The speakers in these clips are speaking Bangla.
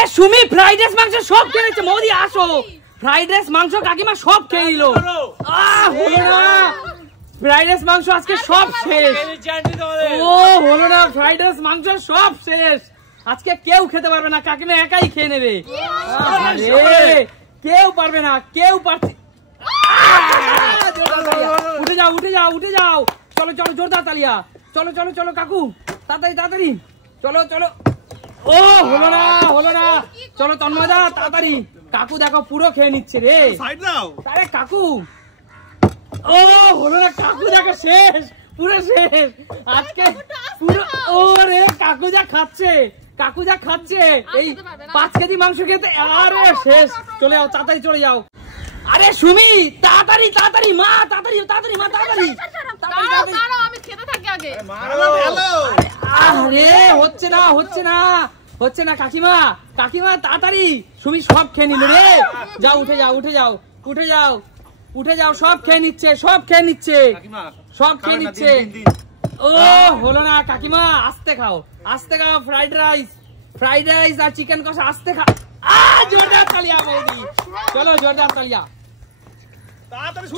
আরে সুমি ফ্রাইড রাইস মাংস সব খেয়ে নিচ্ছে। মৌদি আসো, ফ্রাইড রাইস মাংস কাকিমা সব খেয়ে নিল। হলো না, ফ্রাইড রাইস মাংস আজকে সব শেষ। ও হলো না, ফ্রাইড রাইস মাংস সব শেষ, আজকে কেউ খেতে পারবে না, কাকিমা একাই খেয়ে নেবে। কেউ পারবে না, কেউ পারছে। উঠে যাও উঠে যাও উঠে যাও, চলো চলো জোরদার তালিয়া, চলো চলো চলো কাকু তাড়াতাড়ি তাড়াতাড়ি, চলো চলো। ও হলো না হলো না, চলো তন্ময়দা তাড়াতাড়ি, কাকু দেখো পুরো খেয়ে নিচ্ছে রে। আরে কাকু, ও হলো না, কাকু দেখো শেষ, পুরো শেষ আজকে পুরো। ও রে কাকু যা খাচ্ছে, কাকু যা খাচ্ছে, এই 5 কেজি মাংস খেতে। আরে শেষ, চলে যাও তাড়াতাড়ি চলে যাও। আরে সুমি তাড়াতাড়ি তাড়াতাড়ি, মা তাড়াতাড়ি তাড়াতাড়ি, মা তাড়াতাড়ি। আমি খেতে থাকি আগে। আরে হচ্ছে না হচ্ছে না হচ্ছে না, কাকিমা কাকিমা তাড়াতাড়ি, সুমি সব খেয়ে নিল রে। যাও উঠে যাও উঠে যাও উঠে যাও উঠে যাও, সব খেয়ে নিচ্ছে সব খেয়ে নিচ্ছে সব খেয়ে নিচ্ছে। ও হলো না কাকিমা, আস্তে খাও আস্তে খাও, ফ্রাইড রাইস আর চিকেন কষা আস্তে খাও। জোরদার তালিয়া বৌদি, চলো জোরদার তালিয়া,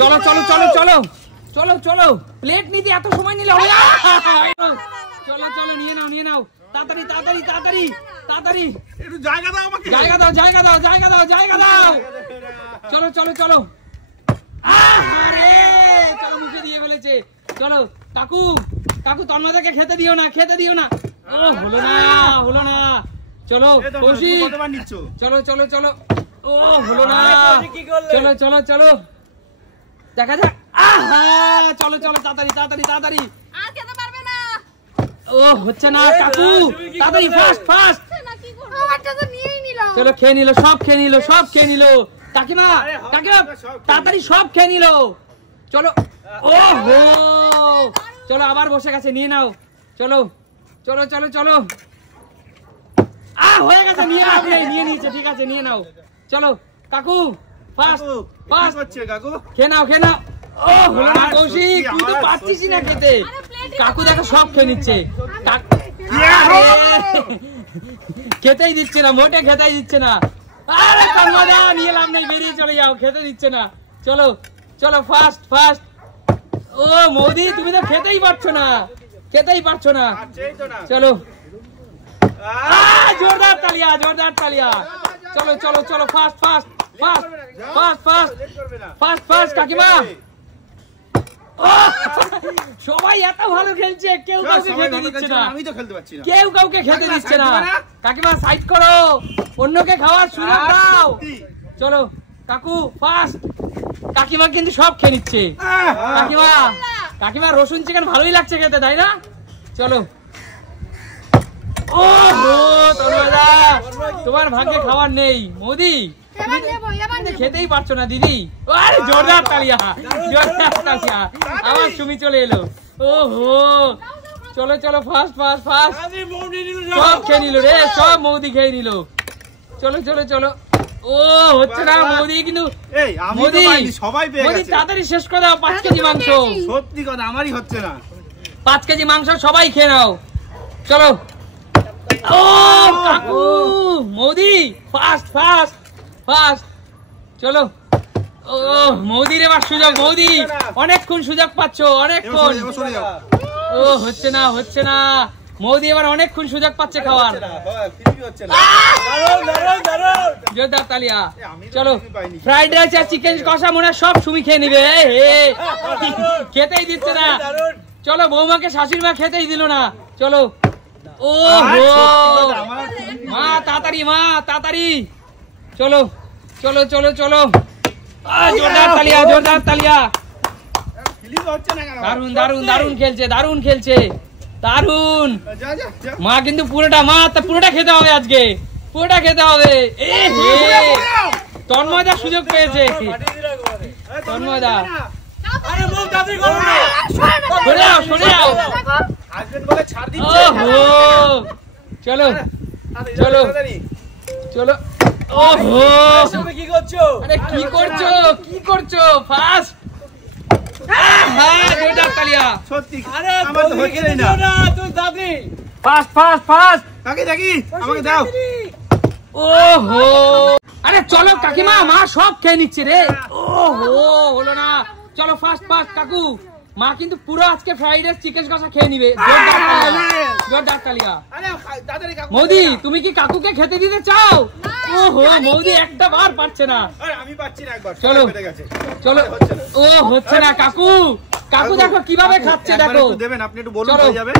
চলো চলো চলো চলো চলো চলো, প্লেট নিতে এত সময় নিলে হবে না। চলো চলো নিয়ে নাও নিয়ে নাও, তাড়াতাড়ি তাড়াতাড়ি তাড়াতাড়ি তাড়াতাড়ি, একটু জায়গা দাও আমাকে, জায়গা দাও জায়গা দাও জায়গা দাও জায়গা দাও, চলো চলো চলো। আরে চলো, মুখে দিয়ে ফেলেছে। চলো কাকু কাকু, তন্ময়দাকে খেতে দিও না খেতে দিও না। ও হলো না হলো না, চলো কৌশিক চলো চলো চলো। ও হলো না, চলো চলো চলো দেখা যাক। চলো চলো তাড়াতাড়ি তাড়াতাড়ি তাড়াতাড়ি, আর খেতে পারবে না। ও হচ্ছে না কাকু, তাড়াতাড়ি ফাস্ট ফাস্ট। আমারটা তো নিয়েই নিলাম। চলো খেয়ে নিল সব খেয়ে নিল সব খেয়ে নিল, কাকিমা কাকিমা তাড়াতাড়ি সব খেয়ে নিল। চলো ও হো, চলো আবার বসে গেছে, নিয়ে নাও, চলো চলো চলো চলো। হয়ে গেছে, নিয়ে নাও, নিয়ে নিয়েছে, ঠিক আছে নিয়ে নাও। চলো কাকু ফাস্ট ফাস্ট কাকু, খেয়ে নাও খেয়ে নাও। ও হলো না কৌশিক, তুই তো পারছিস না খেতে। কাকু দেখো সব খেয়ে নিচ্ছে, খেতেই দিচ্ছে না, মোটে খেতেই দিচ্ছে না। আরে তন্ময়দা নিয়ে লাভ নেই, বেরিয়ে চলে যাও, খেতে দিচ্ছে না। চলো চলো ফাস্ট ফাস্ট। ও মোদি তুমি তো খেতেই পারছো না, খেতেই পারছো না। চলো জোরদার তালিয়া জোরদার তালিয়া, চলো চলো চলো fast fast fast fast fast fast fast. কাকিমা সবাই এত ভালো খেলছে, কেউ কাউকে খেতে দিচ্ছে না, আমি তো খেলতে পারছি না, কেউ কাউকে খেতে দিচ্ছে না। কাকিমা সাইড করো, অন্যকে খাওয়ার সুযোগ দাও। চলো কাকু ফাস্ট, কাকিমা কিন্তু সব খেয়ে নিচ্ছে। কাকিমা কাকিমা রসুন চিকেন ভালোই লাগছে খেতে, তাই না? চলো। ও তন্ময়দা, তোমার ভাগ্যে খাবার নেই। মোদি খেতেই পারছো না দিদি। আরে জোরদার তালিয়া জোরদার তালিয়া, আবার সুমি চলে এলো। ও হো, চলো চলো ফাস্ট ফাস্ট ফাস্ট, সব খেয়ে নিল রে, সব মৌদি খেয়ে নিল। চলো চলো চলো। ও হচ্ছে না মৌদি, কিন্তু মোদি সবাই মোদি তাড়াতাড়ি শেষ করে দাও। 5 কেজি মাংস, সত্যি কথা আমারই হচ্ছে না। 5 কেজি মাংস সবাই খেয়ে নাও, চলো। ও কাকু মৌদি ফাস্ট ফাস্ট ফাস্ট, চলো। ও মৌদির এবার সুযোগ, মৌদি অনেকক্ষণ সুযোগ পাচ্ছ, অনেকক্ষণ। ও হচ্ছে না হচ্ছে না, মৌদি এবার অনেকক্ষণ সুযোগ পাচ্ছে খাওয়ার। জোরদার তালিয়া, চলো। ফ্রাইড রাইস আর চিকেন কষা মনে হয় সব সুমি খেয়ে নিবে, খেতেই দিচ্ছে না। চলো বৌমাকে শাশুড়ি মা খেতেই দিল না, চলো। ও মা তাড়াতাড়ি, মা তাড়াতাড়ি, চলো চলো চলো চলো। জোরদার তালিয়া জোরদার তালিয়া, দারুন দারুন দারুন খেলছে, দারুন খেলছে, দারুন। মা কিন্তু পুরোটা, মা পুরোটা খেতে হবে আজকে, পুরোটা খেতে হবে। তন্ময়দা সুযোগ পেয়েছে, তন্ময়দা সরে যাও সরে যাও। চলো চলো চলো। ওহো কি করছো, আরে কি করছো কি করছো? ফাস্ট জোরদার তালিয়া, সত্যি আমার তো হচ্ছে না। তুই দাদি ফাস্ট ফাস্ট ফাস্ট, কাকি দেখি আমাকে দাও। ওহো, আরে চলো কাকিমা, মা সব খেয়ে নিচ্ছে রে। ওহো, হলো না। চলো ফাস্ট ফাস্ট কাকু, মা কিন্তু পুরো আজকে ফ্রাইড রাইস চিকেন কষা খেয়ে নিবে। জোরদার তালিয়া। মৌদি, তুমি কি কাকুকে খেতে দিতে চাও? ওহো, মৌদি একটা বার পারছে না। আমি পাচ্ছি না একবার। চলো চলো। ও হচ্ছে না কাকু, কাকু দেখো কিভাবে খাচ্ছে, দেখো। দেবেন আপনি একটু বলুন, হয়ে যাবে।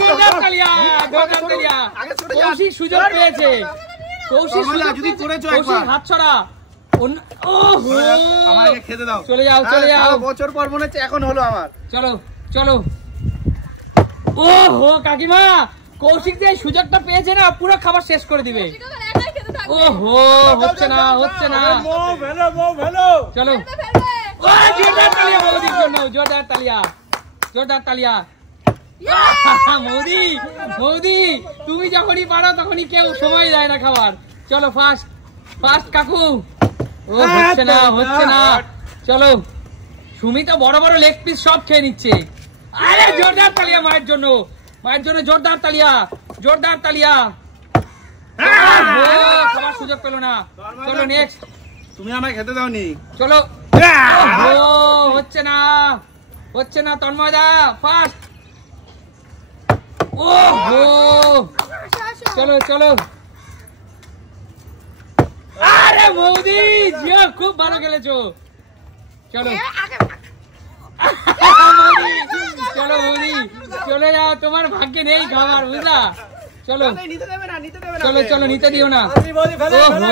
জোরদার তালিয়া, জোরদার তালিয়া। কৌশিক সুযোগ পেয়েছে, কৌশিক সুযোগ যদি করেছো কৌশিক একবার। হাত ছড়া। ওহো, আমাকে খেতে দাও। চলে যাও চলে যাও। বছর পর মনে হচ্ছে এখন হলো আমার। চলো চলো। ওহো কাকিমা, কৌশিক যে সুযোগটা পেয়েছে না, পুরো খাবার শেষ করে দিবে। ওহো, হচ্ছে না হচ্ছে না। চলো, জোরদার তালিয়া মৌদির জন্য, জোরদার তালিয়া, জোরদার তালিয়া। মৌদি, মৌদি, তুমি যখনই পারো তখনই কেউ সময় দেয় না খাবার। চলো ফাস্ট ফাস্ট কাকু। ও হচ্ছে না হচ্ছে না। চলো, সুমি তো বড় বড় লেগ পিস সব খেয়ে নিচ্ছে। আরে জোরদার তালিয়া মায়ের জন্য, মায়ের জন্য জোরদার তালিয়া, জোরদার তালিয়া। খাবার সুযোগ পেল না। চলো নেক্সট। তুমি আমায় খেতে দাওনি। চলো। হচ্ছে না হচ্ছে না। তন্ময়দা ফাস্ট। ওহো, চলো চলো। আরে মৌদি, জিও খুব ভালো খেলেছো। চলো মৌদি, চলো মৌদি, চলে যাও, তোমার ভাগ্যে নেই খাবার, বুঝলা। চলো চলো চলো, নিতে দিও না।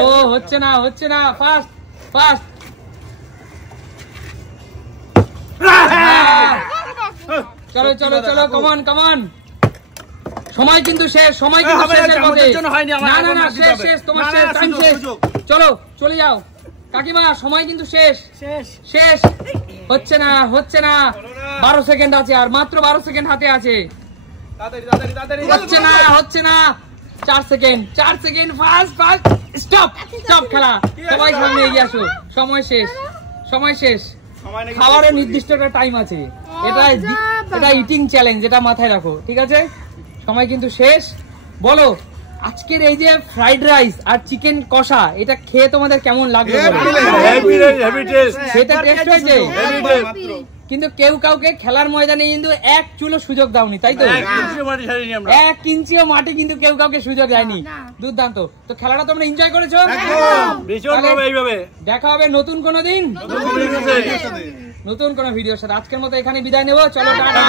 ওহো, হচ্ছে না হচ্ছে না। Fast fast. চলো চলো চলো, কমন কমন। সময় কিন্তু শেষ, সময় কিন্তু শেষের পথে। না না না, শেষ শেষ, তোমার শেষ, টাইম শেষ। চলো চলে যাও কাকিমা, সময় কিন্তু শেষ শেষ। হচ্ছে না হচ্ছে না। 12 সেকেন্ড আছে, আর মাত্র 12 সেকেন্ড হাতে আছে। হচ্ছে না হচ্ছে না। 4 second 4 second. Fast fast. Stop stop খেলা। সবাই সামনে এগিয়ে আসো, সময় শেষ, সময় শেষ। খাওয়ারও নির্দিষ্ট একটা টাইম আছে। এটা ইটিং চ্যালেঞ্জ, এটা মাথায় রাখো, ঠিক আছে। সময় কিন্তু শেষ। বলো, আজকের এই যে ফ্রাইড রাইস আর চিকেন কষা, এটা খেয়ে তোমাদের কেমন লাগলো? সেটা টেস্ট হয়েছে, কিন্তু কেউ কাউকে খেলার ময়দানে কিন্তু এক চুলো সুযোগ দাওনি, তাই তো? 1 ইঞ্চিও মাটি কিন্তু কেউ কাউকে সুযোগ দেয়নি। দুর্দান্ত। তো খেলাটা তোমরা এনজয় করেছো? দেখা হবে নতুন কোনো দিন, নতুন কোনো ভিডিওর সাথে। আজকের মতো এখানে বিদায় নেবো। চলো টাটা।